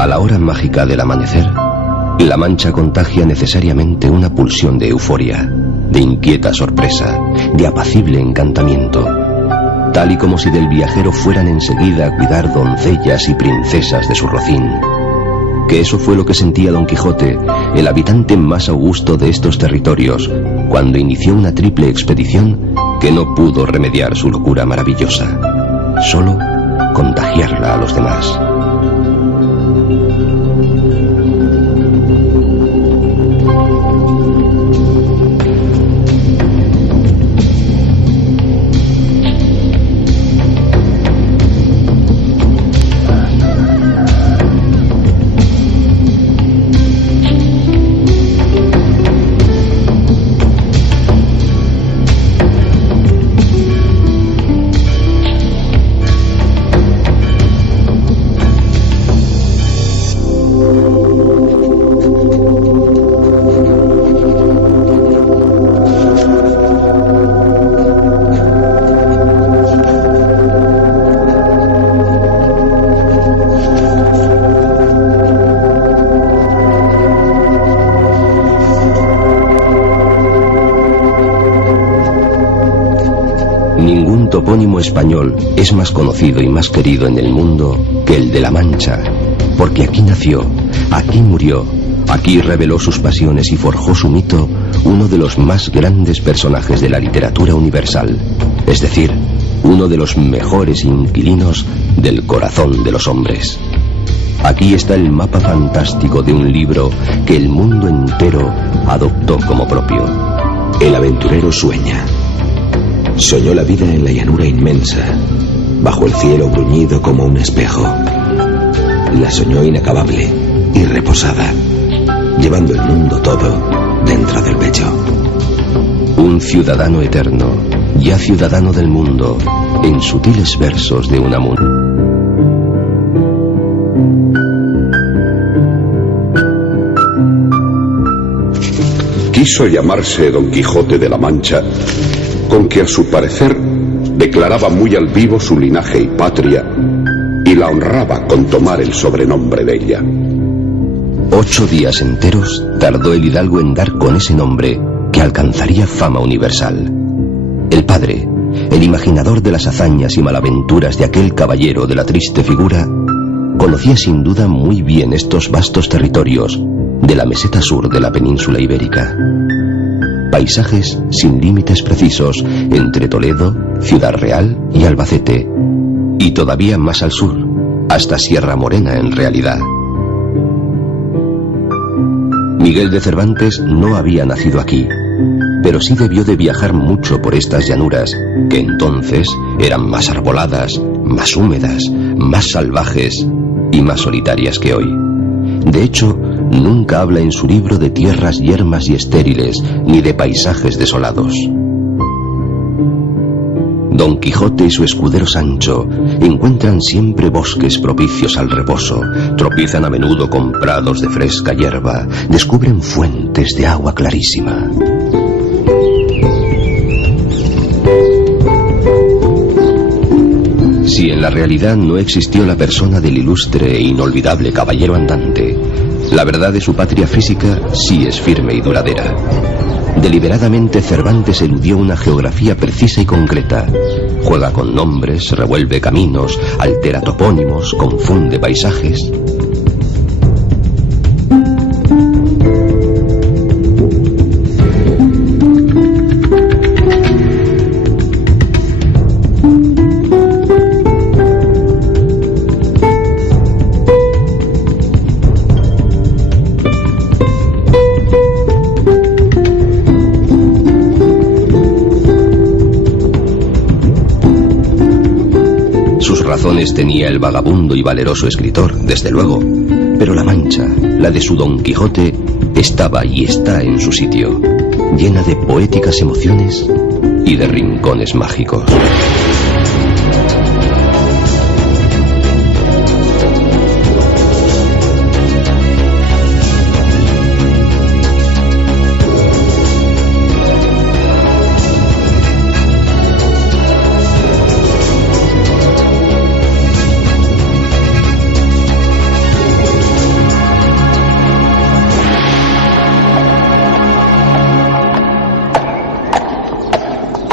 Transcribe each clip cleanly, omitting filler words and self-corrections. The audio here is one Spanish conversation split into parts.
A la hora mágica del amanecer, La Mancha contagia necesariamente una pulsión de euforia, de inquieta sorpresa, de apacible encantamiento, tal y como si del viajero fueran enseguida a cuidar doncellas y princesas de su rocín. Que eso fue lo que sentía Don Quijote, el habitante más augusto de estos territorios, cuando inició una triple expedición que no pudo remediar su locura maravillosa, solo contagiarla a los demás. Topónimo español es más conocido y más querido en el mundo que el de La Mancha, porque aquí nació, aquí murió, aquí reveló sus pasiones y forjó su mito uno de los más grandes personajes de la literatura universal, es decir, uno de los mejores inquilinos del corazón de los hombres. Aquí está el mapa fantástico de un libro que el mundo entero adoptó como propio. El aventurero sueña. Soñó la vida en la llanura inmensa, bajo el cielo bruñido como un espejo. La soñó inacabable y reposada, llevando el mundo todo dentro del pecho. Un ciudadano eterno, ya ciudadano del mundo, en sutiles versos de Unamuno. Quiso llamarse Don Quijote de la Mancha, con que a su parecer declaraba muy al vivo su linaje y patria, y la honraba con tomar el sobrenombre de ella. 8 días enteros tardó el hidalgo en dar con ese nombre que alcanzaría fama universal. El padre, el imaginador de las hazañas y malaventuras de aquel caballero de la triste figura, conocía sin duda muy bien estos vastos territorios de la meseta sur de la península ibérica. Paisajes sin límites precisos entre Toledo, Ciudad Real y Albacete, y todavía más al sur, hasta Sierra Morena en realidad. Miguel de Cervantes no había nacido aquí, pero sí debió de viajar mucho por estas llanuras, que entonces eran más arboladas, más húmedas, más salvajes y más solitarias que hoy. De hecho, nunca habla en su libro de tierras yermas y estériles, ni de paisajes desolados. Don Quijote y su escudero Sancho encuentran siempre bosques propicios al reposo, tropiezan a menudo con prados de fresca hierba, descubren fuentes de agua clarísima. Si en la realidad no existió la persona del ilustre e inolvidable caballero andante, la verdad de su patria física sí es firme y duradera. Deliberadamente Cervantes eludió una geografía precisa y concreta. Juega con nombres, revuelve caminos, altera topónimos, confunde paisajes. Razones tenía el vagabundo y valeroso escritor, desde luego, pero La Mancha, la de su Don Quijote, estaba y está en su sitio, llena de poéticas emociones y de rincones mágicos.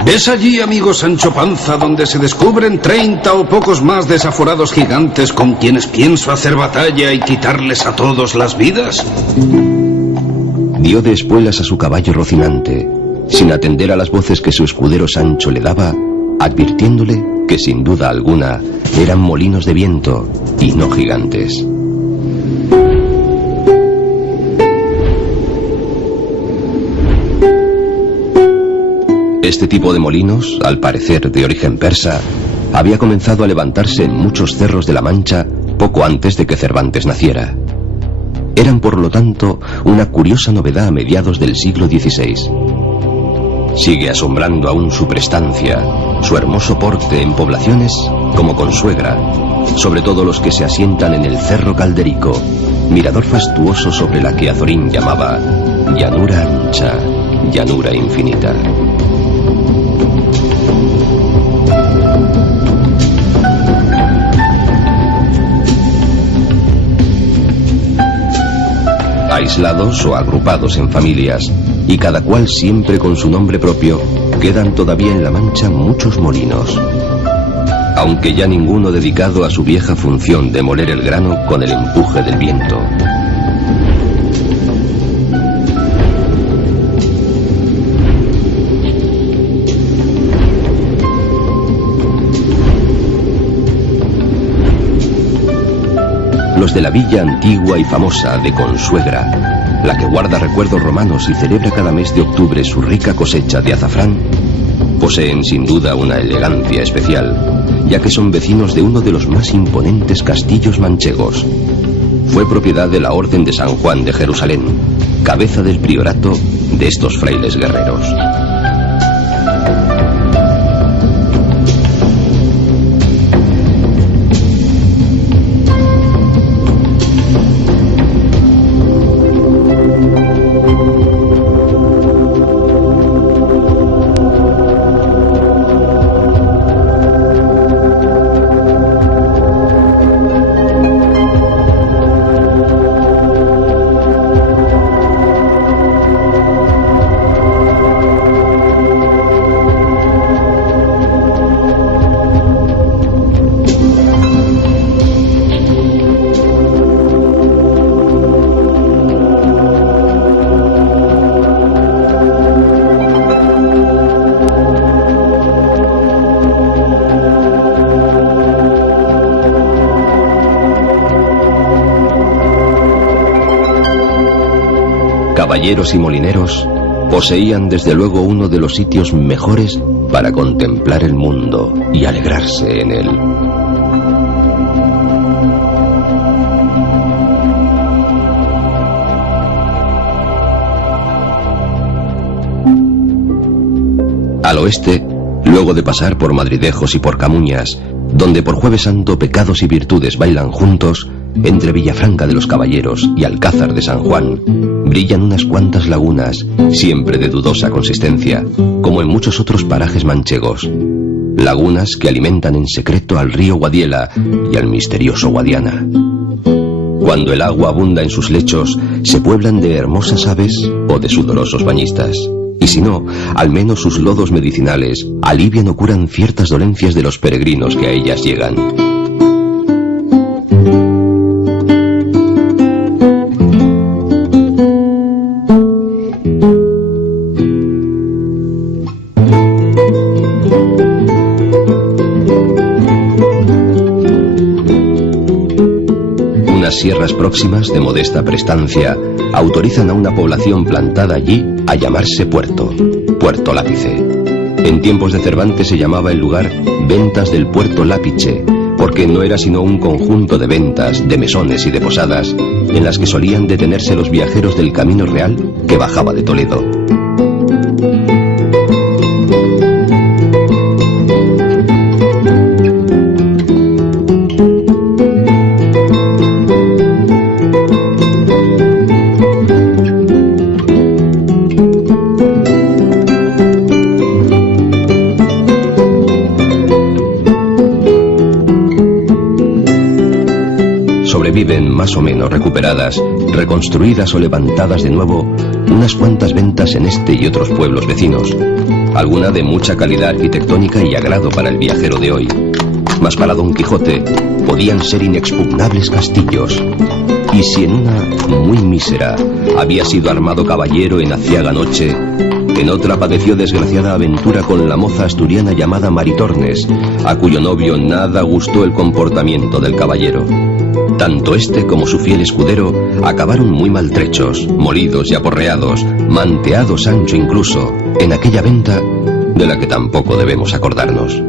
Es allí, amigo Sancho Panza, donde se descubren 30 o pocos más desaforados gigantes con quienes pienso hacer batalla y quitarles a todos las vidas. Dio de espuelas a su caballo Rocinante, sin atender a las voces que su escudero Sancho le daba, advirtiéndole que sin duda alguna eran molinos de viento y no gigantes. Este tipo de molinos, al parecer de origen persa, había comenzado a levantarse en muchos cerros de la Mancha poco antes de que Cervantes naciera. Eran por lo tanto una curiosa novedad a mediados del siglo XVI. Sigue asombrando aún su prestancia, su hermoso porte en poblaciones como Consuegra, sobre todo los que se asientan en el Cerro Calderico, mirador fastuoso sobre la que Azorín llamaba llanura ancha, llanura infinita. Aislados o agrupados en familias, y cada cual siempre con su nombre propio, quedan todavía en la Mancha muchos molinos, aunque ya ninguno dedicado a su vieja función de moler el grano con el empuje del viento. Los de la villa antigua y famosa de Consuegra, la que guarda recuerdos romanos y celebra cada mes de octubre su rica cosecha de azafrán, poseen sin duda una elegancia especial, ya que son vecinos de uno de los más imponentes castillos manchegos. Fue propiedad de la Orden de San Juan de Jerusalén, cabeza del priorato de estos frailes guerreros. Caballeros y molineros poseían desde luego uno de los sitios mejores para contemplar el mundo y alegrarse en él. Al oeste, luego de pasar por Madridejos y por Camuñas, donde por Jueves Santo pecados y virtudes bailan juntos, entre Villafranca de los Caballeros y Alcázar de San Juan, brillan unas cuantas lagunas, siempre de dudosa consistencia, como en muchos otros parajes manchegos. Lagunas que alimentan en secreto al río Guadiela y al misterioso Guadiana. Cuando el agua abunda en sus lechos, se pueblan de hermosas aves o de sudorosos bañistas. Y si no, al menos sus lodos medicinales alivian o curan ciertas dolencias de los peregrinos que a ellas llegan. Sierras próximas de modesta prestancia autorizan a una población plantada allí a llamarse Puerto Lápice. En tiempos de Cervantes se llamaba el lugar Ventas del Puerto Lápice, porque no era sino un conjunto de ventas, de mesones y de posadas en las que solían detenerse los viajeros del camino real que bajaba de Toledo. Sobreviven más o menos recuperadas, reconstruidas o levantadas de nuevo, unas cuantas ventas en este y otros pueblos vecinos, alguna de mucha calidad arquitectónica y agrado para el viajero de hoy. Mas para Don Quijote podían ser inexpugnables castillos. Y si en una muy mísera había sido armado caballero en aciaga noche, en otra padeció desgraciada aventura con la moza asturiana llamada Maritornes, a cuyo novio nada gustó el comportamiento del caballero. Tanto este como su fiel escudero acabaron muy maltrechos, molidos y aporreados, manteado Sancho incluso, en aquella venta de la que tampoco debemos acordarnos.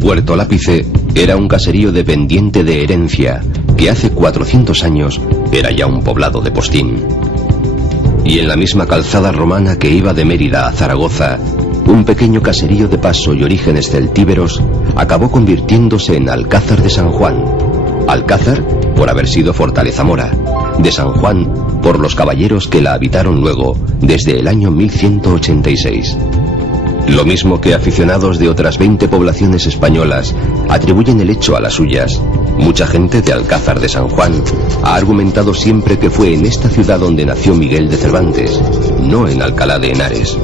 Puerto Lápice era un caserío dependiente de herencia que hace 400 años era ya un poblado de postín. Y en la misma calzada romana que iba de Mérida a Zaragoza, un pequeño caserío de paso y orígenes celtíberos acabó convirtiéndose en Alcázar de San Juan. Alcázar por haber sido fortaleza mora, de San Juan por los caballeros que la habitaron luego desde el año 1186. Lo mismo que aficionados de otras 20 poblaciones españolas atribuyen el hecho a las suyas, mucha gente de Alcázar de San Juan ha argumentado siempre que fue en esta ciudad donde nació Miguel de Cervantes, no en Alcalá de Henares.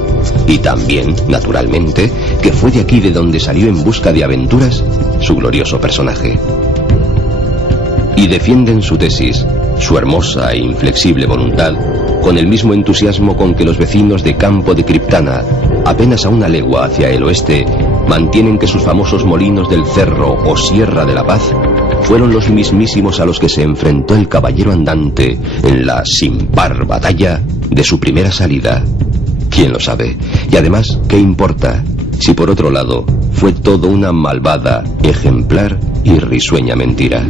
Y también, naturalmente, que fue de aquí de donde salió en busca de aventuras su glorioso personaje. Y defienden su tesis, su hermosa e inflexible voluntad, con el mismo entusiasmo con que los vecinos de Campo de Criptana, apenas a una legua hacia el oeste, mantienen que sus famosos molinos del Cerro o Sierra de la Paz fueron los mismísimos a los que se enfrentó el caballero andante en la sin par batalla de su primera salida. ¿Quién lo sabe? Y además, ¿qué importa? Si por otro lado fue todo una malvada, ejemplar y risueña mentira.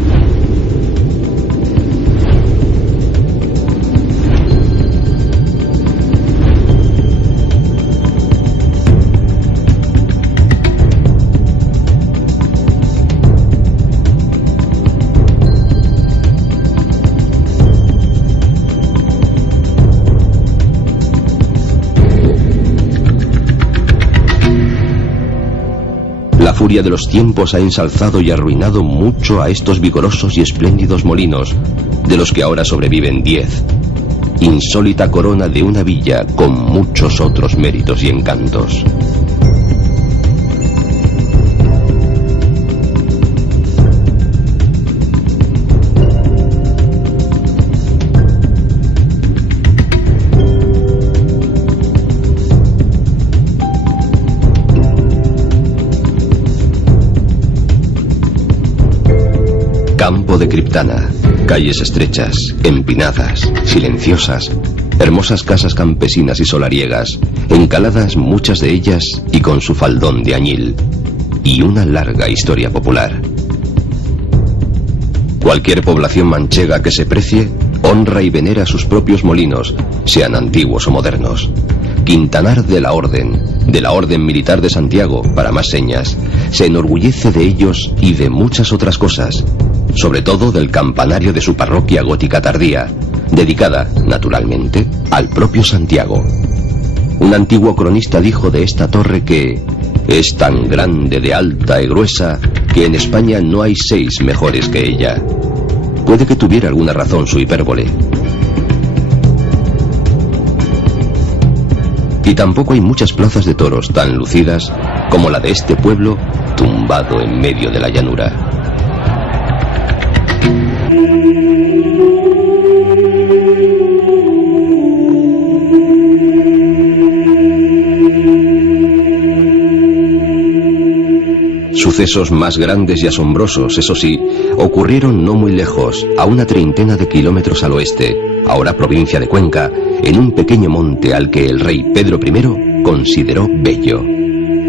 La furia de los tiempos ha ensalzado y arruinado mucho a estos vigorosos y espléndidos molinos, de los que ahora sobreviven 10. Insólita corona de una villa con muchos otros méritos y encantos. Campo de Criptana, calles estrechas, empinadas, silenciosas, hermosas casas campesinas y solariegas, encaladas muchas de ellas y con su faldón de añil, y una larga historia popular. Cualquier población manchega que se precie, honra y venera sus propios molinos, sean antiguos o modernos. Quintanar de la Orden Militar de Santiago, para más señas, se enorgullece de ellos y de muchas otras cosas, sobre todo del campanario de su parroquia gótica tardía, dedicada, naturalmente, al propio Santiago. Un antiguo cronista dijo de esta torre que es tan grande, de alta y gruesa, que en España no hay 6 mejores que ella. Puede que tuviera alguna razón su hipérbole. Y tampoco hay muchas plazas de toros tan lucidas como la de este pueblo tumbado en medio de la llanura. Sucesos más grandes y asombrosos, eso sí, ocurrieron no muy lejos, a una 30 de kilómetros al oeste, ahora provincia de Cuenca, en un pequeño monte al que el rey Pedro I consideró bello.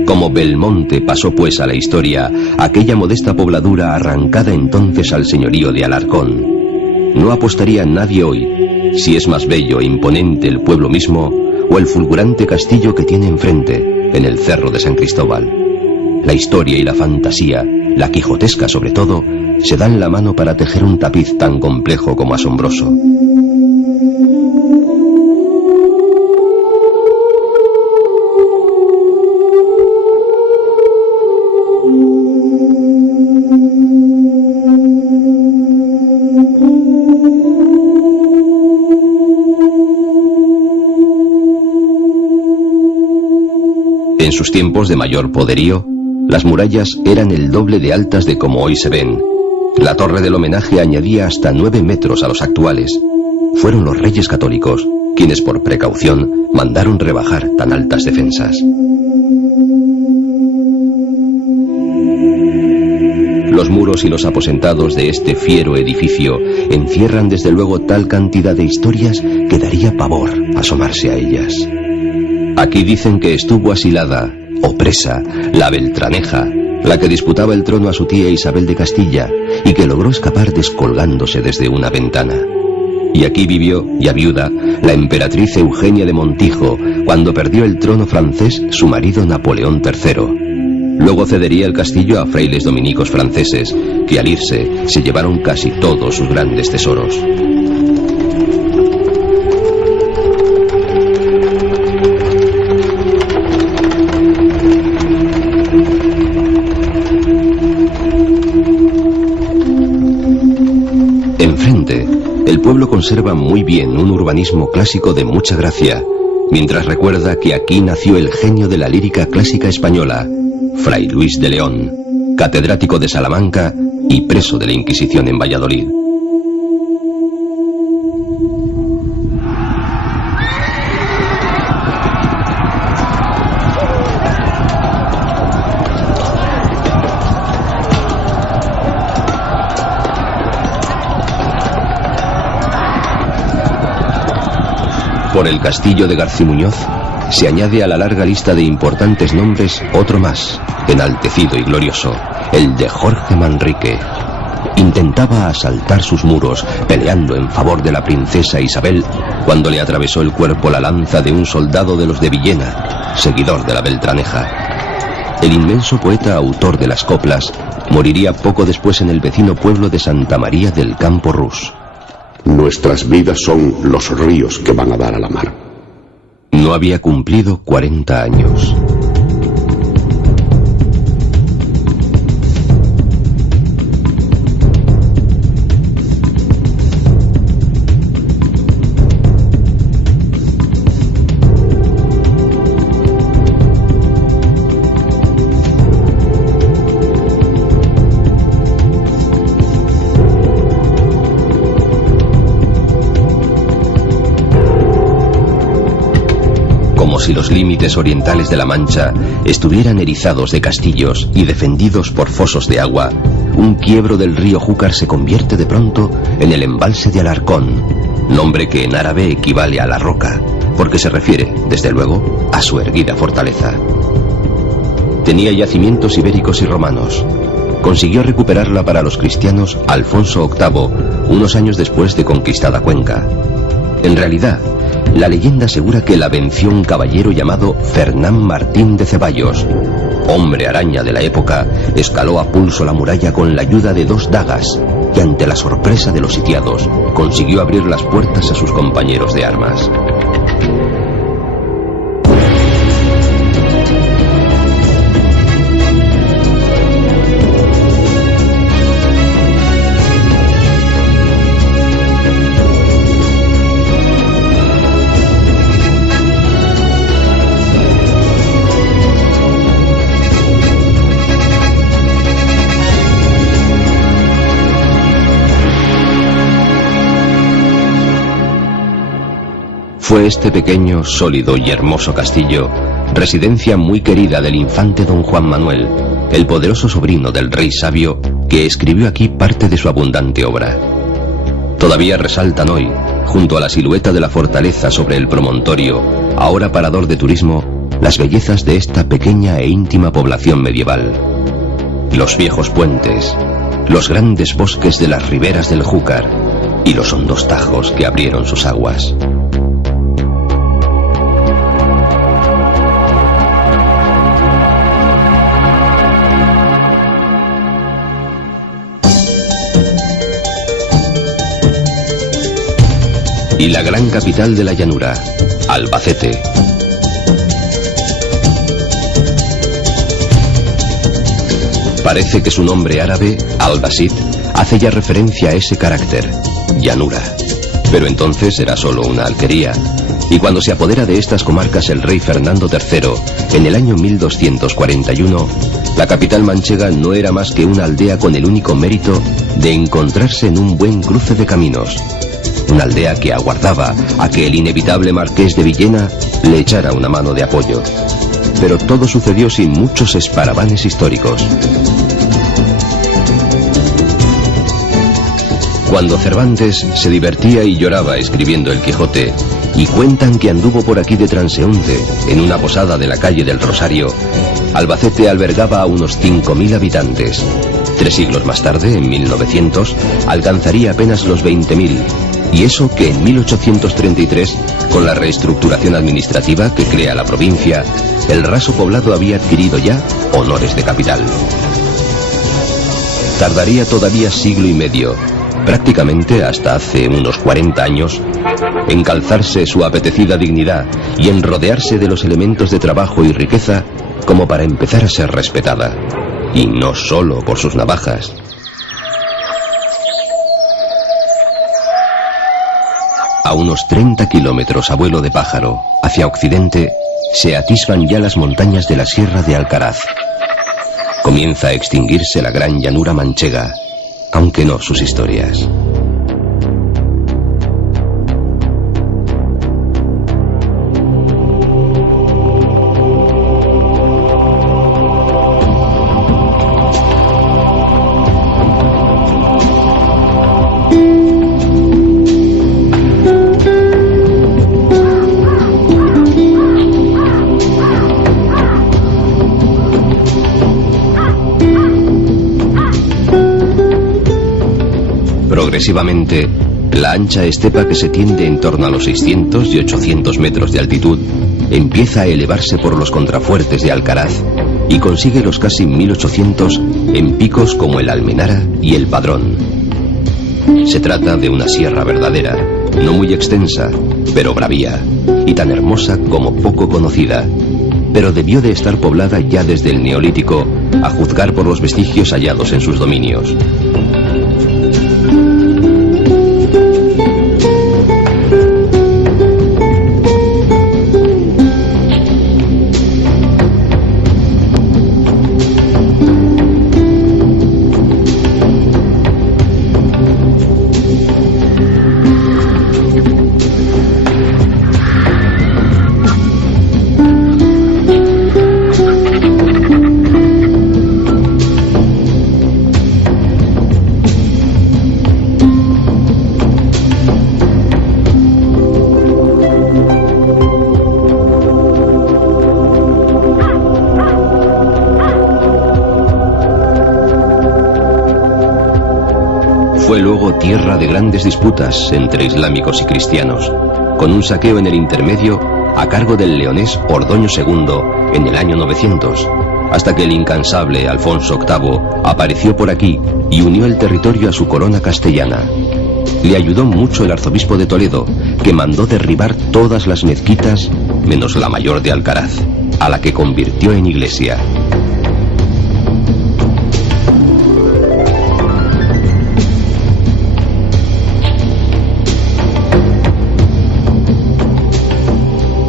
Como Belmonte pasó pues a la historia aquella modesta pobladura arrancada entonces al señorío de Alarcón. No apostaría nadie hoy si es más bello e imponente el pueblo mismo o el fulgurante castillo que tiene enfrente, en el Cerro de San Cristóbal. La historia y la fantasía, la quijotesca sobre todo, se dan la mano para tejer un tapiz tan complejo como asombroso. En sus tiempos de mayor poderío, las murallas eran el doble de altas de como hoy se ven. La torre del homenaje añadía hasta 9 metros a los actuales. Fueron los reyes católicos quienes por precaución mandaron rebajar tan altas defensas. Los muros y los aposentados de este fiero edificio encierran desde luego tal cantidad de historias que daría pavor asomarse a ellas. Aquí dicen que estuvo asilada, o presa, la Beltraneja, la que disputaba el trono a su tía Isabel de Castilla y que logró escapar descolgándose desde una ventana. Y aquí vivió, ya viuda, la emperatriz Eugenia de Montijo, cuando perdió el trono francés su marido Napoleón III. Luego cedería el castillo a frailes dominicos franceses, que al irse se llevaron casi todos sus grandes tesoros. Enfrente, el pueblo conserva muy bien un urbanismo clásico de mucha gracia, mientras recuerda que aquí nació el genio de la lírica clásica española, Fray Luis de León, catedrático de Salamanca y preso de la Inquisición en Valladolid. Por el castillo de Garcimuñoz se añade a la larga lista de importantes nombres otro más, enaltecido y glorioso, el de Jorge Manrique. Intentaba asaltar sus muros, peleando en favor de la princesa Isabel, cuando le atravesó el cuerpo la lanza de un soldado de los de Villena, seguidor de la Beltraneja. El inmenso poeta autor de las coplas moriría poco después en el vecino pueblo de Santa María del Campo Rus. Nuestras vidas son los ríos que van a dar a la mar. No había cumplido 40 años. Si los límites orientales de la Mancha estuvieran erizados de castillos y defendidos por fosos de agua, un quiebro del río Júcar se convierte de pronto en el embalse de Alarcón, nombre que en árabe equivale a la roca, porque se refiere, desde luego, a su erguida fortaleza. Tenía yacimientos ibéricos y romanos. Consiguió recuperarla para los cristianos Alfonso VIII, unos años después de conquistada Cuenca. En realidad, la leyenda asegura que la venció un caballero llamado Fernán Martín de Ceballos. Hombre araña de la época, escaló a pulso la muralla con la ayuda de 2 dagas y ante la sorpresa de los sitiados consiguió abrir las puertas a sus compañeros de armas. Fue este pequeño, sólido y hermoso castillo residencia muy querida del infante don Juan Manuel, el poderoso sobrino del rey sabio, que escribió aquí parte de su abundante obra. Todavía resaltan hoy, junto a la silueta de la fortaleza sobre el promontorio, ahora parador de turismo, las bellezas de esta pequeña e íntima población medieval. Los viejos puentes, los grandes bosques de las riberas del Júcar y los hondos tajos que abrieron sus aguas. Y la gran capital de la llanura, Albacete. Parece que su nombre árabe, Albasit, hace ya referencia a ese carácter, llanura. Pero entonces era solo una alquería, Y cuando se apodera de estas comarcas el rey Fernando III, en el año 1241, la capital manchega no era más que una aldea con el único mérito de encontrarse en un buen cruce de caminos. Una aldea que aguardaba a que el inevitable marqués de Villena le echara una mano de apoyo. Pero todo sucedió sin muchos esparavanes históricos. Cuando Cervantes se divertía y lloraba escribiendo el Quijote, y cuentan que anduvo por aquí de transeúnte en una posada de la calle del Rosario, Albacete albergaba a unos 5.000 habitantes. 3 siglos más tarde, en 1900, alcanzaría apenas los 20.000, y eso que en 1833, con la reestructuración administrativa que crea la provincia, el raso poblado había adquirido ya honores de capital. Tardaría todavía siglo y medio, prácticamente hasta hace unos 40 años, en calzarse su apetecida dignidad y en rodearse de los elementos de trabajo y riqueza como para empezar a ser respetada, y no solo por sus navajas. A unos 30 kilómetros a vuelo de pájaro, hacia occidente, se atisban ya las montañas de la Sierra de Alcaraz. Comienza a extinguirse la gran llanura manchega, aunque no sus historias. Progresivamente, la ancha estepa que se tiende en torno a los 600 y 800 metros de altitud empieza a elevarse por los contrafuertes de Alcaraz y consigue los casi 1800 en picos como el Almenara y el Padrón. Se trata de una sierra verdadera, no muy extensa, pero bravía, y tan hermosa como poco conocida, pero debió de estar poblada ya desde el Neolítico, a juzgar por los vestigios hallados en sus dominios. Fue luego tierra de grandes disputas entre islámicos y cristianos, con un saqueo en el intermedio a cargo del leonés Ordoño II en el año 900, hasta que el incansable Alfonso VIII apareció por aquí y unió el territorio a su corona castellana. Le ayudó mucho el arzobispo de Toledo, que mandó derribar todas las mezquitas, menos la mayor de Alcaraz, a la que convirtió en iglesia.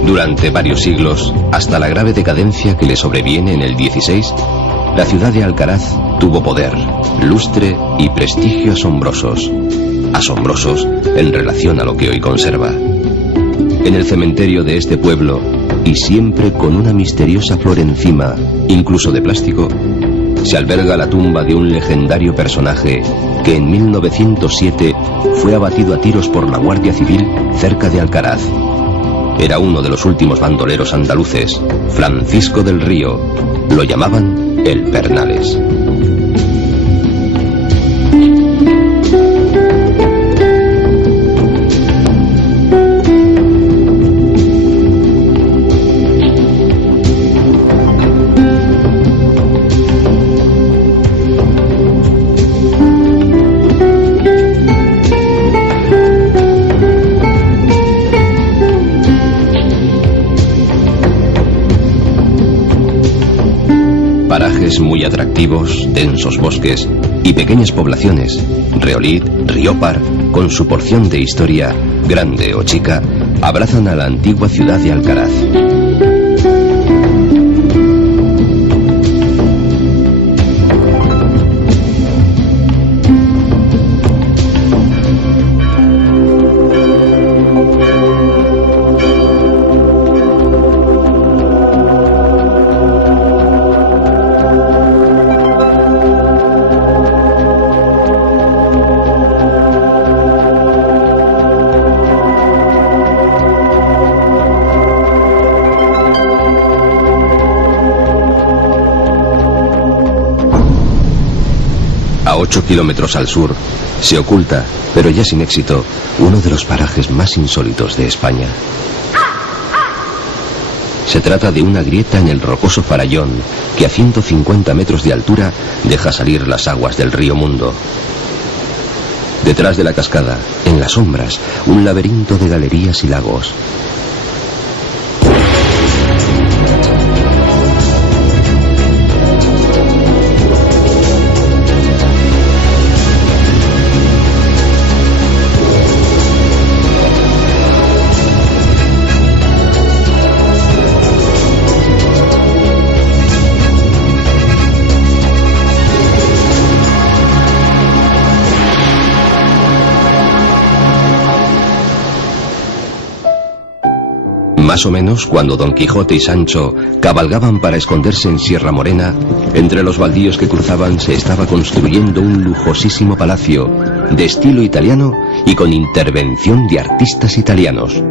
Durante varios siglos, hasta la grave decadencia que le sobreviene en el 16, la ciudad de Alcaraz tuvo poder, lustre y prestigio asombrosos. Asombrosos en relación a lo que hoy conserva. En el cementerio de este pueblo, y siempre con una misteriosa flor encima, incluso de plástico, se alberga la tumba de un legendario personaje que en 1907 fue abatido a tiros por la Guardia Civil cerca de Alcaraz. Era uno de los últimos bandoleros andaluces, Francisco del Río. Lo llamaban el Pernales. Parajes muy atractivos, densos bosques y pequeñas poblaciones, Reolid, Riópar, con su porción de historia, grande o chica, abrazan a la antigua ciudad de Alcaraz. A 8 kilómetros al sur, se oculta, pero ya sin éxito, uno de los parajes más insólitos de España. Se trata de una grieta en el rocoso farallón que a 150 metros de altura deja salir las aguas del río Mundo. Detrás de la cascada, en las sombras, un laberinto de galerías y lagos. Más o menos cuando Don Quijote y Sancho cabalgaban para esconderse en Sierra Morena, entre los baldíos que cruzaban se estaba construyendo un lujosísimo palacio de estilo italiano y con intervención de artistas italianos.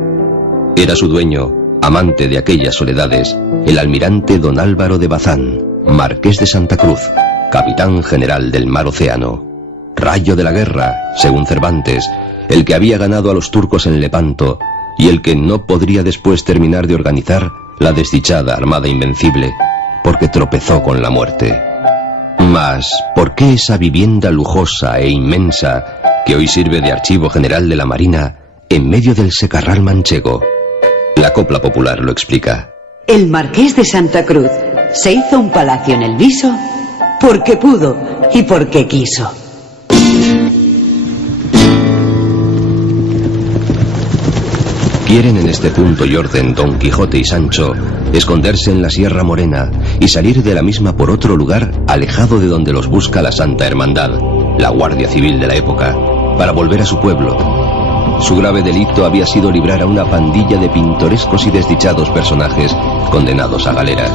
Era su dueño, amante de aquellas soledades, el almirante Don Álvaro de Bazán, marqués de Santa Cruz, capitán general del mar Océano, rayo de la guerra, según Cervantes, el que había ganado a los turcos en Lepanto y el que no podría después terminar de organizar la desdichada Armada Invencible, porque tropezó con la muerte. Mas, ¿por qué esa vivienda lujosa e inmensa, que hoy sirve de archivo general de la Marina, en medio del secarral manchego? La copla popular lo explica. El marqués de Santa Cruz se hizo un palacio en el Viso porque pudo y porque quiso. Quieren en este punto y orden Don Quijote y Sancho esconderse en la Sierra Morena y salir de la misma por otro lugar alejado de donde los busca la Santa Hermandad, la Guardia Civil de la época, para volver a su pueblo. Su grave delito había sido librar a una pandilla de pintorescos y desdichados personajes condenados a galeras.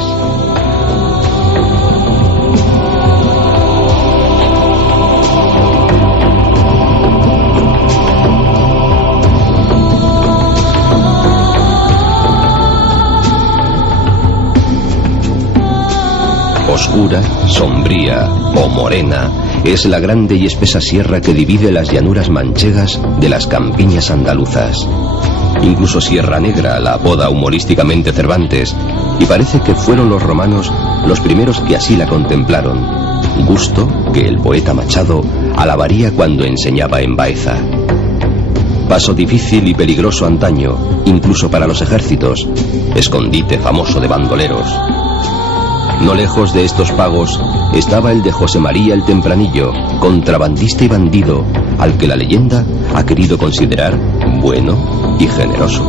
Oscura, sombría o morena es la grande y espesa sierra que divide las llanuras manchegas de las campiñas andaluzas. Incluso Sierra Negra la apoda humorísticamente Cervantes, y parece que fueron los romanos los primeros que así la contemplaron, gusto que el poeta Machado alabaría cuando enseñaba en Baeza. Paso difícil y peligroso antaño, incluso para los ejércitos, escondite famoso de bandoleros. No lejos de estos pagos estaba el de José María el Tempranillo, contrabandista y bandido, al que la leyenda ha querido considerar bueno y generoso.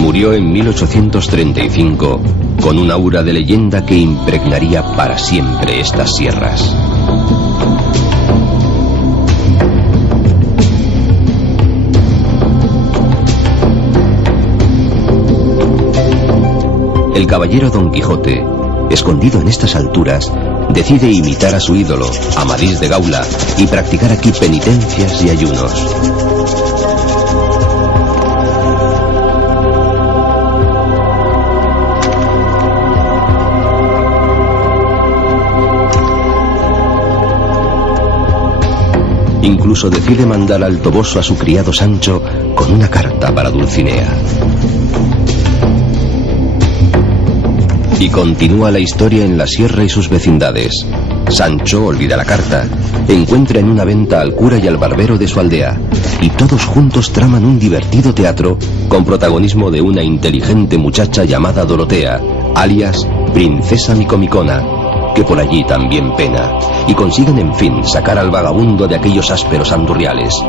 Murió en 1835 con un aura de leyenda que impregnaría para siempre estas sierras. El caballero Don Quijote, escondido en estas alturas, decide imitar a su ídolo, Amadís de Gaula, y practicar aquí penitencias y ayunos. Incluso decide mandar al Toboso a su criado Sancho con una carta para Dulcinea. Y continúa la historia en la sierra y sus vecindades. Sancho olvida la carta, encuentra en una venta al cura y al barbero de su aldea, y todos juntos traman un divertido teatro con protagonismo de una inteligente muchacha llamada Dorotea, alias Princesa Micomicona, que por allí también pena, y consiguen en fin sacar al vagabundo de aquellos ásperos andurriales,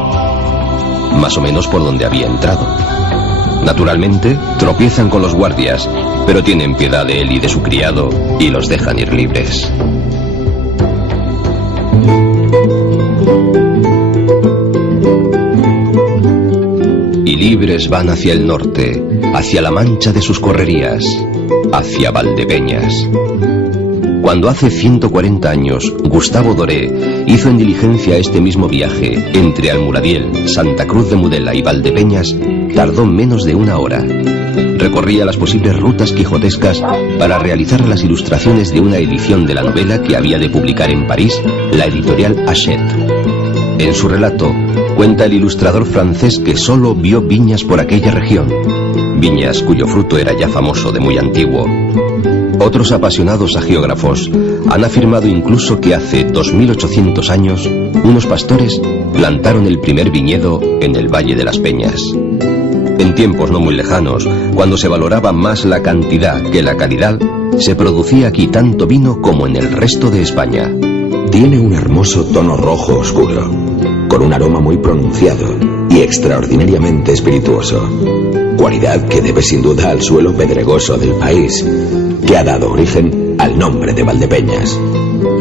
más o menos por donde había entrado. Naturalmente, tropiezan con los guardias, pero tienen piedad de él y de su criado y los dejan ir libres. Y libres van hacia el norte, hacia la mancha de sus correrías, hacia Valdepeñas. Cuando hace 140 años Gustavo Doré hizo en diligencia este mismo viaje entre Almuradiel, Santa Cruz de Mudela y Valdepeñas, tardó menos de una hora. Recorría las posibles rutas quijotescas para realizar las ilustraciones de una edición de la novela que había de publicar en París la editorial Hachette. En su relato cuenta el ilustrador francés que solo vio viñas por aquella región, viñas cuyo fruto era ya famoso de muy antiguo. Otros apasionados hagiógrafos han afirmado incluso que hace 2800 años unos pastores plantaron el primer viñedo en el Valle de las Peñas. En tiempos no muy lejanos, cuando se valoraba más la cantidad que la calidad, se producía aquí tanto vino como en el resto de España. Tiene un hermoso tono rojo oscuro, con un aroma muy pronunciado y extraordinariamente espirituoso, cualidad que debe sin duda al suelo pedregoso del país, que ha dado origen al nombre de Valdepeñas.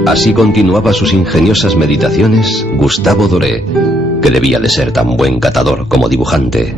Así continuaba sus ingeniosas meditaciones Gustavo Doré, que debía de ser tan buen catador como dibujante.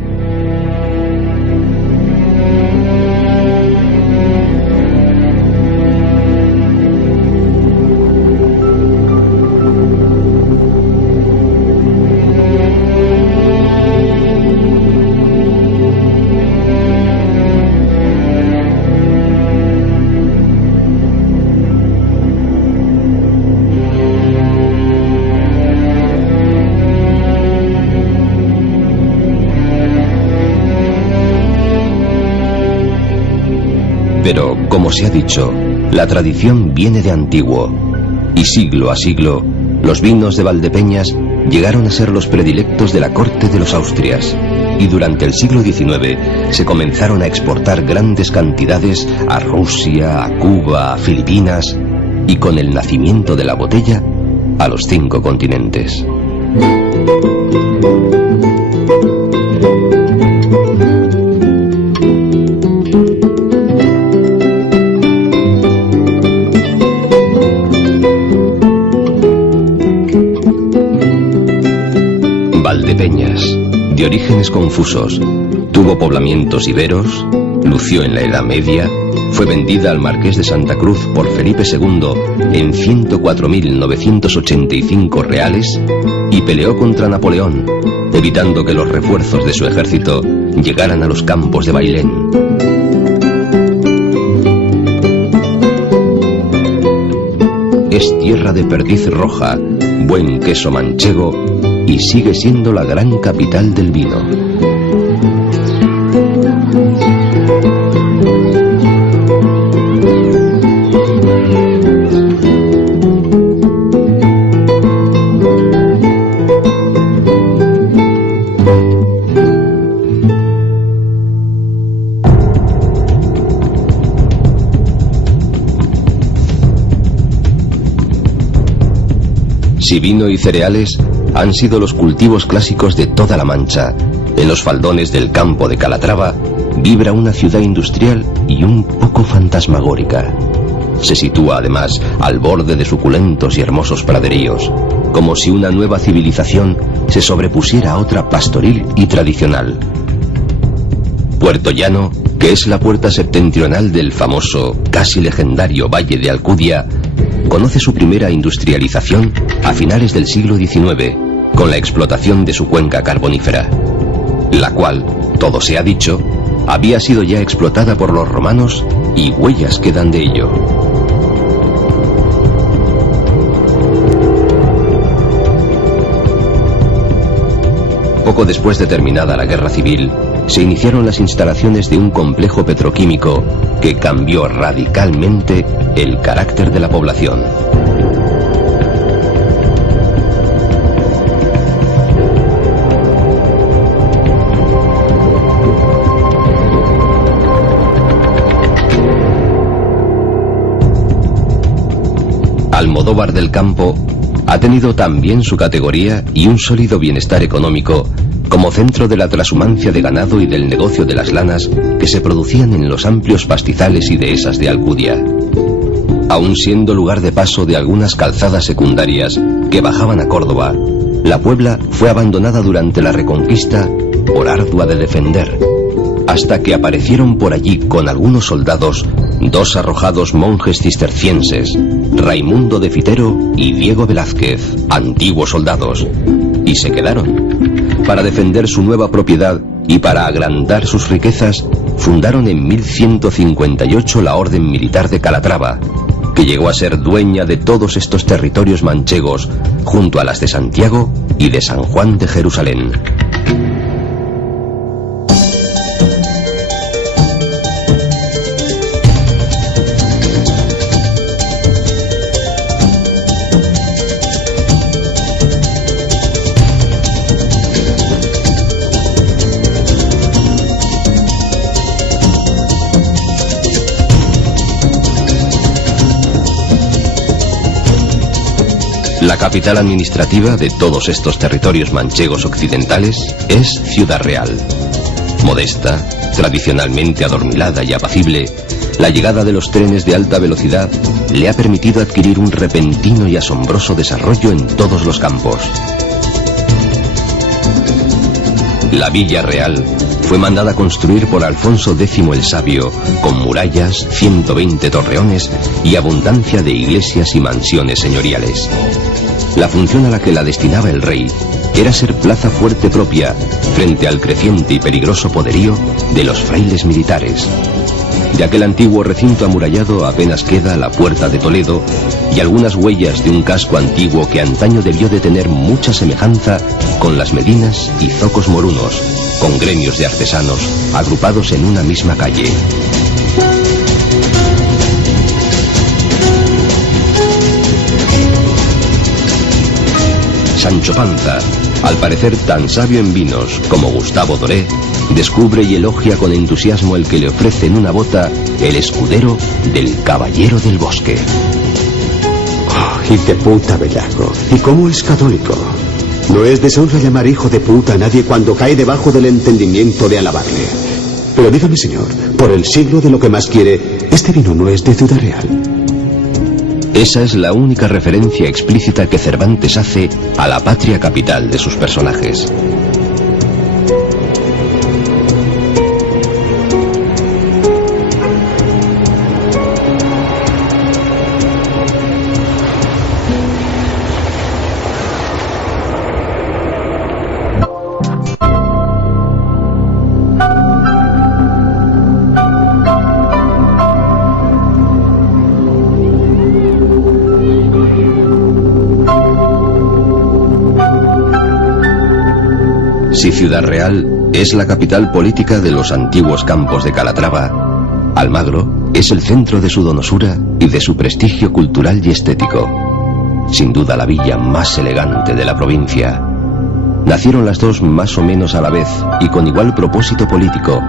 Pero, como se ha dicho, la tradición viene de antiguo, y siglo a siglo, los vinos de Valdepeñas llegaron a ser los predilectos de la corte de los Austrias, y durante el siglo XIX se comenzaron a exportar grandes cantidades a Rusia, a Cuba, a Filipinas, y con el nacimiento de la botella, a los 5 continentes. Valdepeñas, de orígenes confusos, tuvo poblamientos iberos, lució en la Edad Media, fue vendida al Marqués de Santa Cruz por Felipe II en 104.985 reales y peleó contra Napoleón, evitando que los refuerzos de su ejército llegaran a los campos de Bailén. Es tierra de perdiz roja, buen queso manchego y sigue siendo la gran capital del vino. Si vino y cereales han sido los cultivos clásicos de toda la Mancha, en los faldones del campo de Calatrava vibra una ciudad industrial y un poco fantasmagórica. Se sitúa además al borde de suculentos y hermosos praderíos, como si una nueva civilización se sobrepusiera a otra pastoril y tradicional. Puerto Llano, que es la puerta septentrional del famoso, casi legendario Valle de Alcudia, conoce su primera industrialización a finales del siglo XIX, con la explotación de su cuenca carbonífera, la cual, todo se ha dicho, había sido ya explotada por los romanos y huellas quedan de ello. Poco después de terminada la Guerra Civil, se iniciaron las instalaciones de un complejo petroquímico que cambió radicalmente el carácter de la población. Almodóvar del Campo ha tenido también su categoría y un sólido bienestar económico como centro de la trashumancia de ganado y del negocio de las lanas que se producían en los amplios pastizales y dehesas de Alcudia. Aun siendo lugar de paso de algunas calzadas secundarias que bajaban a Córdoba, la Puebla fue abandonada durante la Reconquista por ardua de defender, hasta que aparecieron por allí con algunos soldados dos arrojados monjes cistercienses, Raimundo de Fitero y Diego Velázquez, antiguos soldados, y se quedaron. Para defender su nueva propiedad y para agrandar sus riquezas, fundaron en 1158 la Orden Militar de Calatrava, que llegó a ser dueña de todos estos territorios manchegos, junto a las de Santiago y de San Juan de Jerusalén. La capital administrativa de todos estos territorios manchegos occidentales es Ciudad Real. Modesta, tradicionalmente adormilada y apacible, la llegada de los trenes de alta velocidad le ha permitido adquirir un repentino y asombroso desarrollo en todos los campos. La Villa Real fue mandada a construir por Alfonso X el Sabio, con murallas, 120 torreones y abundancia de iglesias y mansiones señoriales. La función a la que la destinaba el rey era ser plaza fuerte propia frente al creciente y peligroso poderío de los frailes militares. De aquel antiguo recinto amurallado apenas queda la Puerta de Toledo y algunas huellas de un casco antiguo que antaño debió de tener mucha semejanza con las medinas y zocos morunos, con gremios de artesanos agrupados en una misma calle. Sancho Panza, al parecer tan sabio en vinos como Gustavo Doré, descubre y elogia con entusiasmo el que le ofrece en una bota el escudero del Caballero del Bosque. Oh, hijo de puta, bellaco. ¿Y cómo es católico? No es deshonra llamar hijo de puta a nadie cuando cae debajo del entendimiento de alabarle. Pero dígame, señor, por el siglo de lo que más quiere, este vino no es de Ciudad Real. Esa es la única referencia explícita que Cervantes hace a la patria capital de sus personajes. Si Ciudad Real es la capital política de los antiguos campos de Calatrava, Almagro es el centro de su donosura y de su prestigio cultural y estético. Sin duda la villa más elegante de la provincia. Nacieron las dos más o menos a la vez y con igual propósito político,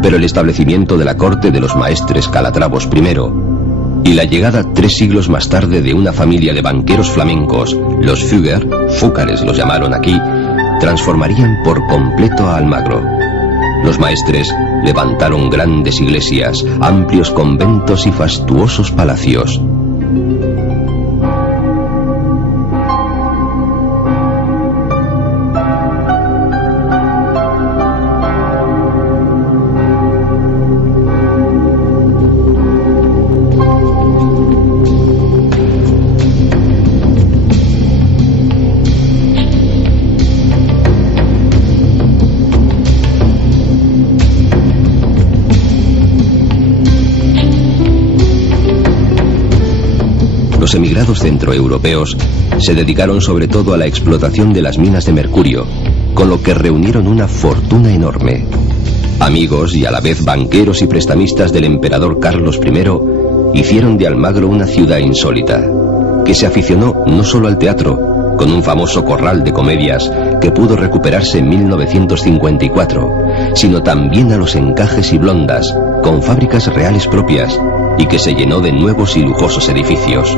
pero el establecimiento de la corte de los maestres calatravos primero y la llegada 3 siglos más tarde de una familia de banqueros flamencos, los Fugger, Fúcares los llamaron aquí, transformarían por completo a Almagro. Los maestres levantaron grandes iglesias, amplios conventos y fastuosos palacios. Los emigrados centroeuropeos se dedicaron sobre todo a la explotación de las minas de mercurio, con lo que reunieron una fortuna enorme. Amigos y a la vez banqueros y prestamistas del emperador Carlos I hicieron de Almagro una ciudad insólita, que se aficionó no solo al teatro, con un famoso corral de comedias que pudo recuperarse en 1954, sino también a los encajes y blondas, con fábricas reales propias, y que se llenó de nuevos y lujosos edificios.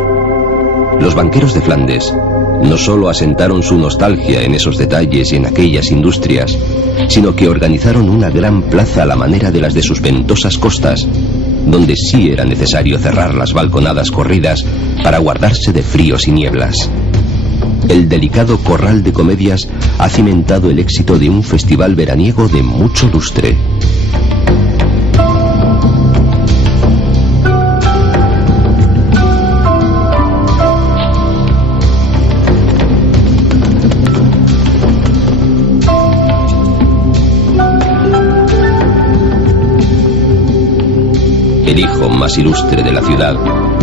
Los banqueros de Flandes no solo asentaron su nostalgia en esos detalles y en aquellas industrias, sino que organizaron una gran plaza a la manera de las de sus ventosas costas, donde sí era necesario cerrar las balconadas corridas para guardarse de fríos y nieblas. El delicado corral de comedias ha cimentado el éxito de un festival veraniego de mucho lustre. El hijo más ilustre de la ciudad,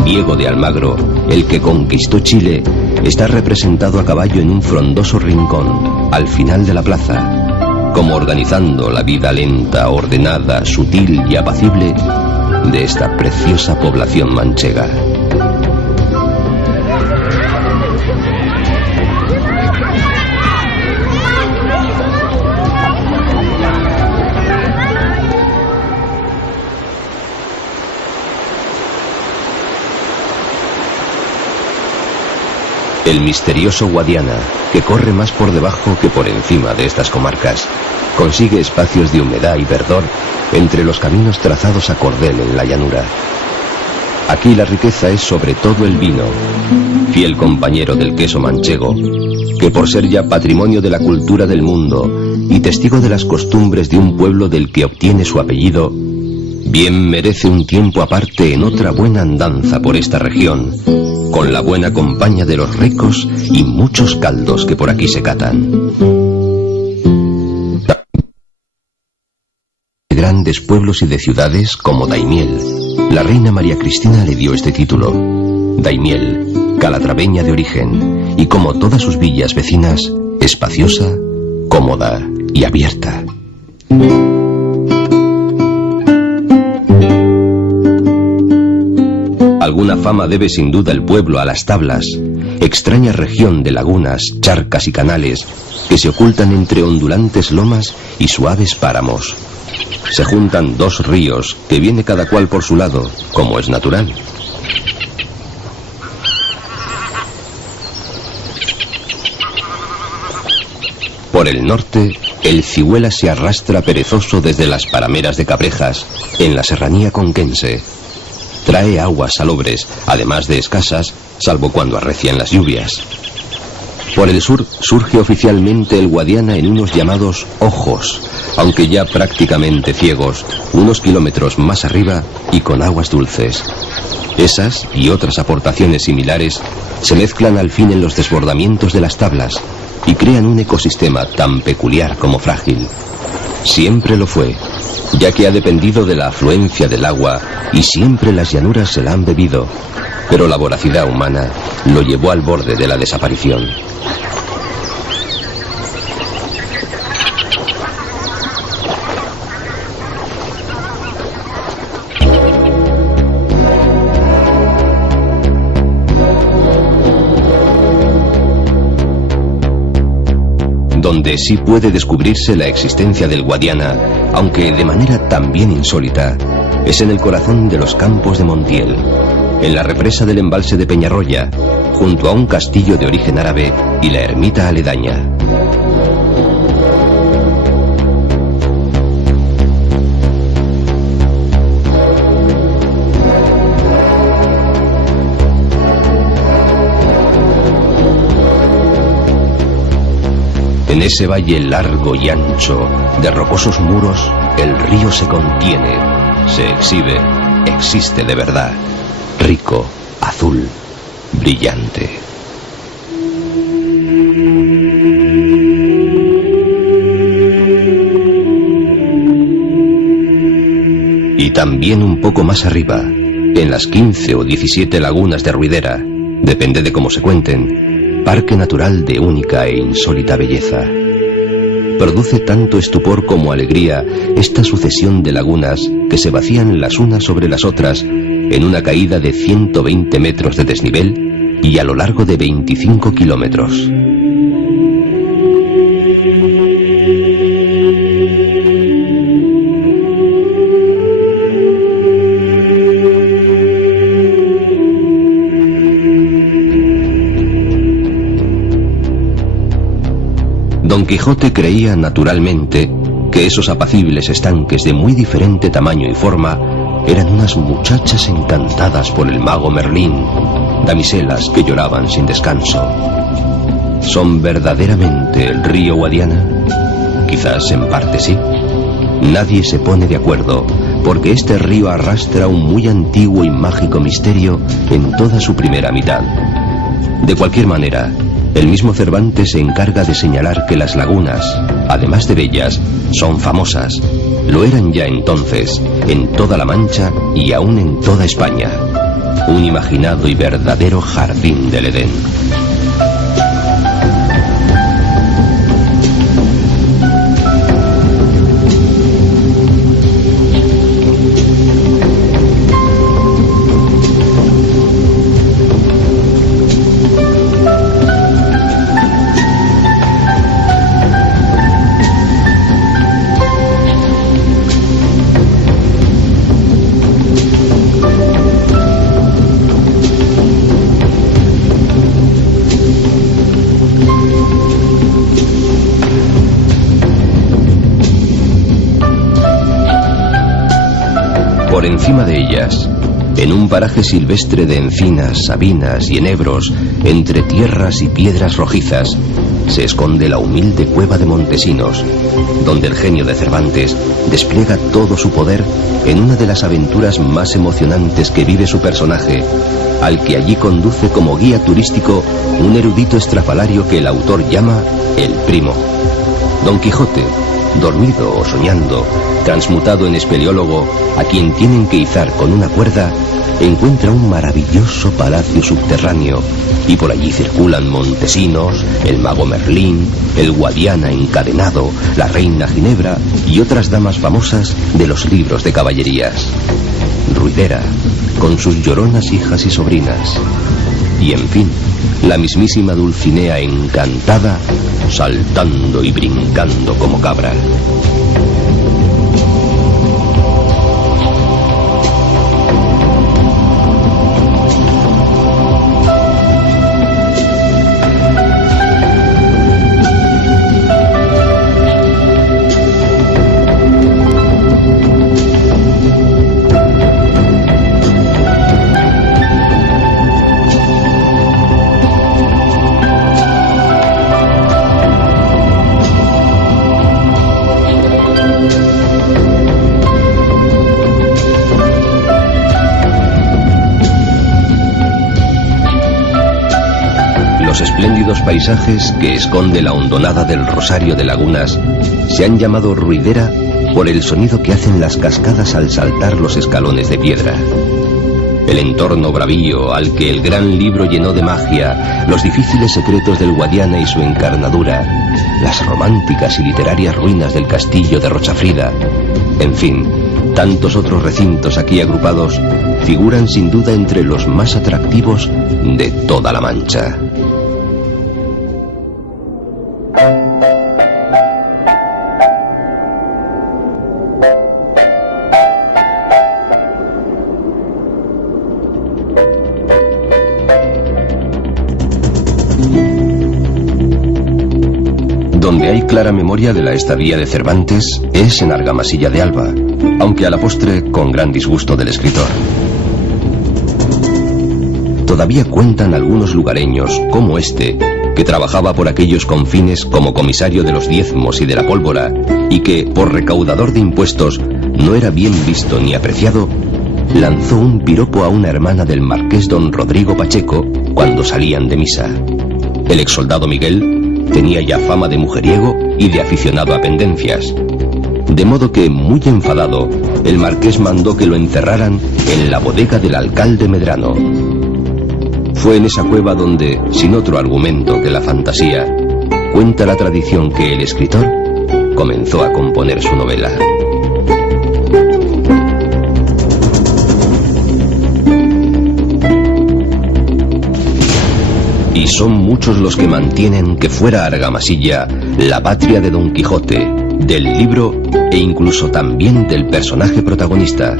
Diego de Almagro, el que conquistó Chile, está representado a caballo en un frondoso rincón, al final de la plaza, como organizando la vida lenta, ordenada, sutil y apacible de esta preciosa población manchega. El misterioso Guadiana, que corre más por debajo que por encima de estas comarcas, consigue espacios de humedad y verdor entre los caminos trazados a cordel en la llanura. Aquí la riqueza es sobre todo el vino, fiel compañero del queso manchego, que por ser ya patrimonio de la cultura del mundo y testigo de las costumbres de un pueblo del que obtiene su apellido, bien merece un tiempo aparte en otra buena andanza por esta región, con la buena compañía de los ricos y muchos caldos que por aquí se catan. De grandes pueblos y de ciudades como Daimiel, la reina María Cristina le dio este título. Daimiel, calatraveña de origen, y como todas sus villas vecinas, espaciosa, cómoda y abierta. Alguna fama debe sin duda el pueblo a las Tablas, extraña región de lagunas, charcas y canales que se ocultan entre ondulantes lomas y suaves páramos. Se juntan dos ríos que viene cada cual por su lado, como es natural. Por el norte, el Cihuela se arrastra perezoso desde las parameras de Cabrejas, en la serranía conquense. Trae aguas salobres, además de escasas, salvo cuando arrecian las lluvias. Por el sur surge oficialmente el Guadiana en unos llamados ojos, aunque ya prácticamente ciegos, unos kilómetros más arriba y con aguas dulces. Esas y otras aportaciones similares se mezclan al fin en los desbordamientos de las Tablas y crean un ecosistema tan peculiar como frágil. Siempre lo fue, ya que ha dependido de la afluencia del agua y siempre las llanuras se la han bebido, pero la voracidad humana lo llevó al borde de la desaparición. Donde sí puede descubrirse la existencia del Guadiana, aunque de manera también insólita, es en el corazón de los campos de Montiel, en la represa del embalse de Peñarroya, junto a un castillo de origen árabe y la ermita aledaña. En ese valle largo y ancho, de rocosos muros, el río se contiene, se exhibe, existe de verdad, rico, azul, brillante. Y también un poco más arriba, en las 15 o 17 lagunas de Ruidera, depende de cómo se cuenten, parque natural de única e insólita belleza. Produce tanto estupor como alegría esta sucesión de lagunas que se vacían las unas sobre las otras en una caída de 120 metros de desnivel y a lo largo de 25 kilómetros. Don Quijote creía naturalmente que esos apacibles estanques de muy diferente tamaño y forma eran unas muchachas encantadas por el mago Merlín, damiselas que lloraban sin descanso. ¿Son verdaderamente el río Guadiana? Quizás en parte sí. Nadie se pone de acuerdo, porque este río arrastra un muy antiguo y mágico misterio en toda su primera mitad. De cualquier manera, el mismo Cervantes se encarga de señalar que las lagunas, además de bellas, son famosas. Lo eran ya entonces, en toda la Mancha y aún en toda España. Un imaginado y verdadero jardín del Edén. Por encima de ellas, en un paraje silvestre de encinas, sabinas y enebros, entre tierras y piedras rojizas, se esconde la humilde cueva de Montesinos, donde el genio de Cervantes despliega todo su poder en una de las aventuras más emocionantes que vive su personaje, al que allí conduce como guía turístico un erudito estrafalario que el autor llama el Primo. Don Quijote, dormido o soñando, transmutado en espeleólogo, a quien tienen que izar con una cuerda, encuentra un maravilloso palacio subterráneo, y por allí circulan Montesinos, el mago Merlín, el Guadiana encadenado, la reina Ginebra y otras damas famosas de los libros de caballerías. Ruidera, con sus lloronas hijas y sobrinas. Y en fin, la mismísima Dulcinea encantada, saltando y brincando como cabra. Los espléndidos paisajes que esconde la hondonada del Rosario de Lagunas se han llamado Ruidera por el sonido que hacen las cascadas al saltar los escalones de piedra. El entorno bravío al que el gran libro llenó de magia, los difíciles secretos del Guadiana y su encarnadura, las románticas y literarias ruinas del castillo de Rochafrida, en fin, tantos otros recintos aquí agrupados, figuran sin duda entre los más atractivos de toda la Mancha. Donde hay clara memoria de la estadía de Cervantes es en Argamasilla de Alba, aunque a la postre con gran disgusto del escritor. Todavía cuentan algunos lugareños, como este, que trabajaba por aquellos confines como comisario de los diezmos y de la pólvora, y que, por recaudador de impuestos, no era bien visto ni apreciado, lanzó un piropo a una hermana del marqués don Rodrigo Pacheco cuando salían de misa. El exsoldado Miguel tenía ya fama de mujeriego y de aficionado a pendencias, de modo que, muy enfadado, el marqués mandó que lo encerraran en la bodega del alcalde Medrano. Fue en esa cueva donde, sin otro argumento que la fantasía, cuenta la tradición que el escritor comenzó a componer su novela. Y son muchos los que mantienen que fuera Argamasilla la patria de Don Quijote, del libro e incluso también del personaje protagonista,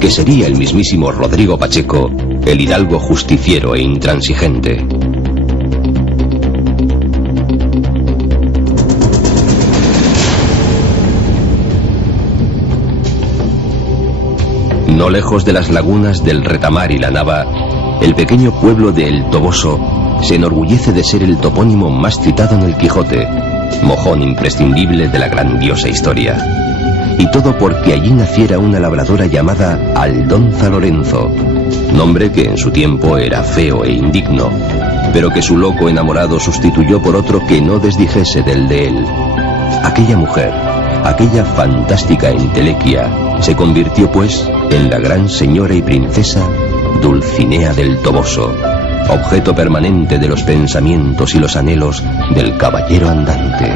que sería el mismísimo Rodrigo Pacheco, el hidalgo justiciero e intransigente. No lejos de las lagunas del Retamar y la Nava, el pequeño pueblo de El Toboso se enorgullece de ser el topónimo más citado en el Quijote, mojón imprescindible de la grandiosa historia. Y todo porque allí naciera una labradora llamada Aldonza Lorenzo, nombre que en su tiempo era feo e indigno, pero que su loco enamorado sustituyó por otro que no desdijese del de él. Aquella mujer, aquella fantástica entelequia, se convirtió pues en la gran señora y princesa Dulcinea del Toboso, objeto permanente de los pensamientos y los anhelos del caballero andante.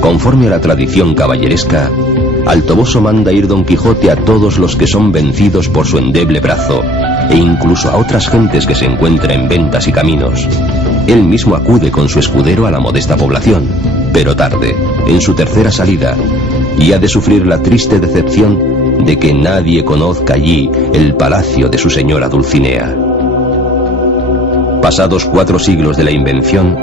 Conforme a la tradición caballeresca, al Toboso manda ir Don Quijote a todos los que son vencidos por su endeble brazo, e incluso a otras gentes que se encuentran en ventas y caminos. Él mismo acude con su escudero a la modesta población, pero tarde, en su tercera salida, y ha de sufrir la triste decepción de que nadie conozca allí el palacio de su señora Dulcinea. Pasados 4 siglos de la invención,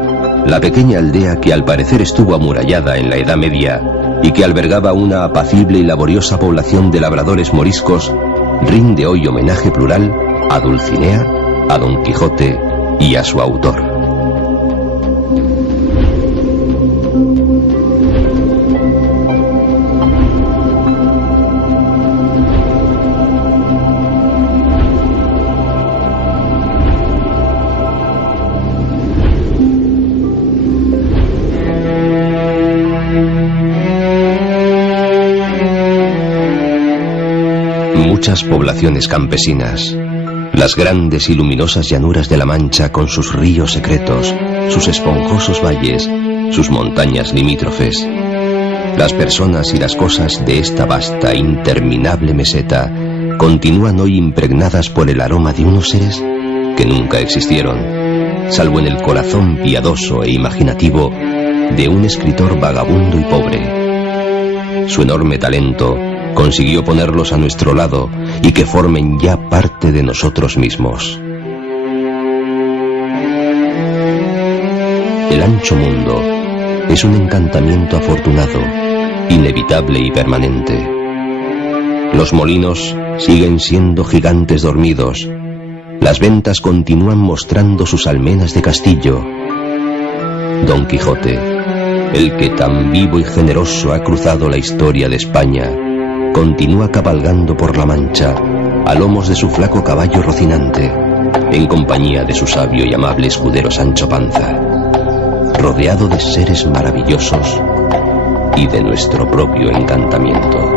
la pequeña aldea que al parecer estuvo amurallada en la Edad Media y que albergaba una apacible y laboriosa población de labradores moriscos, rinde hoy homenaje plural a Dulcinea, a Don Quijote y a su autor. Muchas poblaciones campesinas, las grandes y luminosas llanuras de la Mancha con sus ríos secretos, sus esponjosos valles, sus montañas limítrofes, las personas y las cosas de esta vasta e interminable meseta continúan hoy impregnadas por el aroma de unos seres que nunca existieron, salvo en el corazón piadoso e imaginativo de un escritor vagabundo y pobre. Su enorme talento consiguió ponerlos a nuestro lado y que formen ya parte de nosotros mismos. El ancho mundo es un encantamiento afortunado, inevitable y permanente. Los molinos siguen siendo gigantes dormidos, las ventas continúan mostrando sus almenas de castillo. Don Quijote, el que tan vivo y generoso ha cruzado la historia de España, continúa cabalgando por la Mancha a lomos de su flaco caballo Rocinante, en compañía de su sabio y amable escudero Sancho Panza, rodeado de seres maravillosos y de nuestro propio encantamiento.